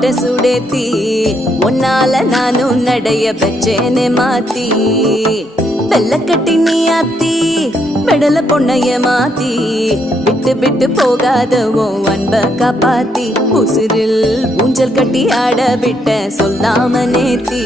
மாட்ட சுடேத்தி உன்னால நானும் நடைய பெச்சேனே மாத்தி வெள்ளக்கட்டி நீ ஆத்தி பெடல பொண்ணைய மாத்தி விட்டு விட்டு போகாதவோ அன்ப காப்பாத்தி உசிரில் ஊஞ்சல் கட்டி ஆட விட்ட சொல்லாம நேத்தி